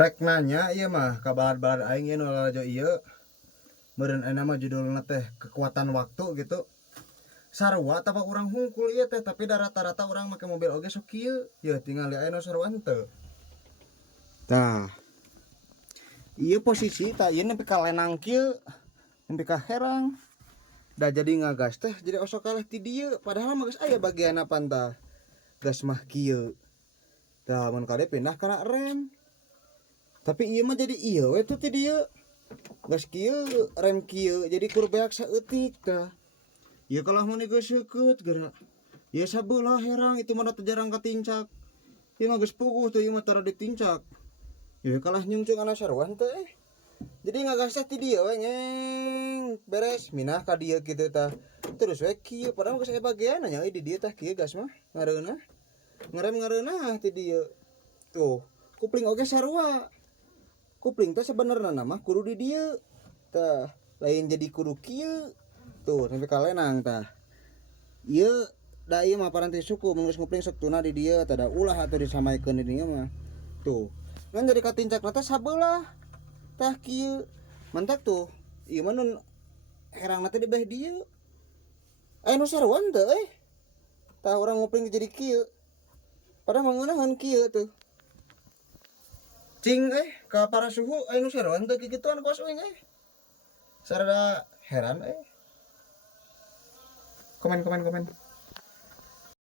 Rek nanya iya mah ka balad-balad aing ieu nu lalajo ieu. Meureun aya mah judulna teh kekuatan waktu gitu. Sarua tapak urang hungkul ieu teh tapi da rata-rata urang make mobil oge sok kieu. Yeuh tingali aya nu saruan teu. Tah. Ieu posisi tah ieu nepi ka lenang kieu. Nepi ka herang. Da jadi ngagas teh jadi osok kalah ti dieu padahal mah geus aya bagian apaan tah. Gas mah kieu. Tah mun kade pindah kana rem. Tapi ieu mah jadi ieu we tuh ti dieu. Gas kieu rem kieu jadi kur beak saeutik tah. Ieu kalah mun geus seukeut geura. Ieu sabeulah herang itu mah teu jarang katincak. Ieu mah geus puguh tuh ieu mah tara ditincak. Ieu kalah nyungcung ana saruan teh. Jadi ngagas teh ti dieu we nyeng beres minah ka dieu kitu tah. Terus we kieu padahal geus aya bageanna nya di dieu tah kieu gas mah ngareunah. Ngerem ngareunah ti dieu. Tuh, kupling oge sarua. Kupling teh sebenarnya nama kudu di dieu. Tah, lain jadi kudu kieu. Tuh, sampai ka lenang tah. Ieu da ieu mah paranti suku mun geus ngupling sok tuna di dieu tah da ulah atuh disamaikeun di dieu mah. Tuh, ngan jadi katincakna teh sabeulah. Tah kieu. Mantak tuh. Ieu mah nun herangna teh di beh dieu. Aya nu saruan teu Tah urang ngupling jadi kieu. Padahal mangeunaheun kieu tuh. Cing ka para suhu aya nu saruan teu kikituan kos uing sarada heran komen.